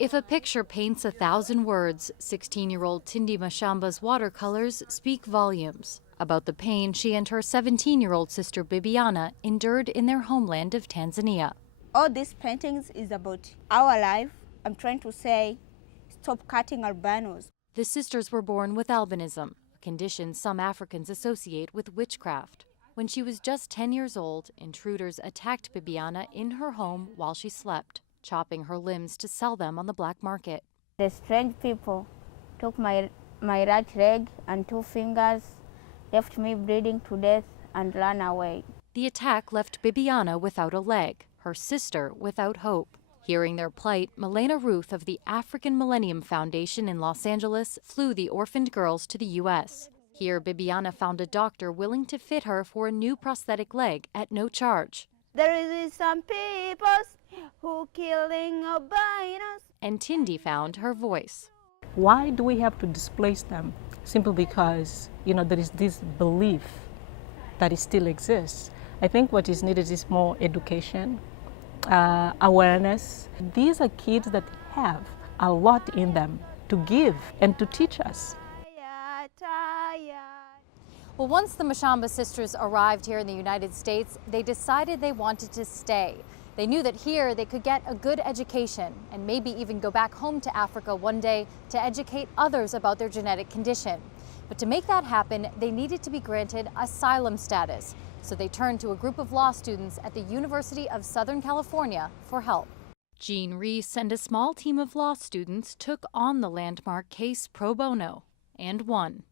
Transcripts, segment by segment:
If a picture paints 1,000 words, 16-year-old Tindi Mashamba's watercolors speak volumes about the pain she and her 17-year-old sister Bibiana endured in their homeland of Tanzania. All these paintings is about our life. I'm trying to say, stop cutting albinos. The sisters were born with albinism, a condition some Africans associate with witchcraft. When she was just 10 years old, intruders attacked Bibiana in her home while she slept, chopping her limbs to sell them on the black market. The strange people took my right leg and 2 fingers, left me bleeding to death, and ran away. The attack left Bibiana without a leg, her sister without hope. Hearing their plight, Milena Ruth of the African Millennium Foundation in Los Angeles flew the orphaned girls to the U.S. Here, Bibiana found a doctor willing to fit her for a new prosthetic leg at no charge. There is some people who killing albinos. And Tindi found her voice. Why do we have to displace them? Simply because, there is this belief that it still exists. I think what is needed is more education, awareness. These are kids that have a lot in them to give and to teach us. Well, once the Mashamba sisters arrived here in the United States, they decided they wanted to stay. They knew that here they could get a good education and maybe even go back home to Africa one day to educate others about their genetic condition. But to make that happen, they needed to be granted asylum status. So they turned to a group of law students at the University of Southern California for help. Jean Reese and a small team of law students took on the landmark case pro bono and won.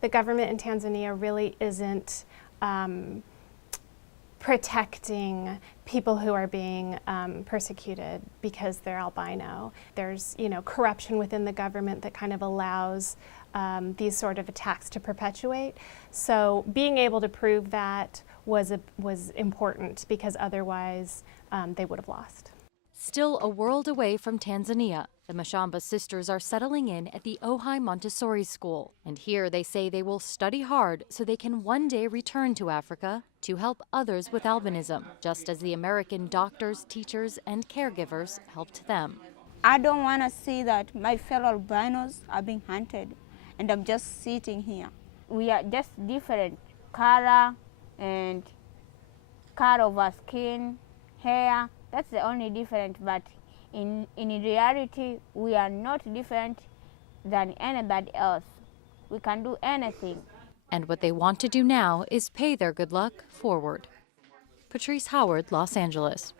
The government in Tanzania really isn't protecting people who are being persecuted because they're albino. There's, corruption within the government that kind of allows these sort of attacks to perpetuate. So being able to prove that was important because otherwise they would have lost. Still a world away from Tanzania, the Mashamba sisters are settling in at the Ojai Montessori School. And here they say they will study hard so they can one day return to Africa to help others with albinism, just as the American doctors, teachers, and caregivers helped them. I don't want to see that my fellow albinos are being hunted, and I'm just sitting here. We are just different color and color of our skin, hair. That's the only difference, but in reality, we are not different than anybody else. We can do anything. And what they want to do now is pay their good luck forward. Patrice Howard, Los Angeles.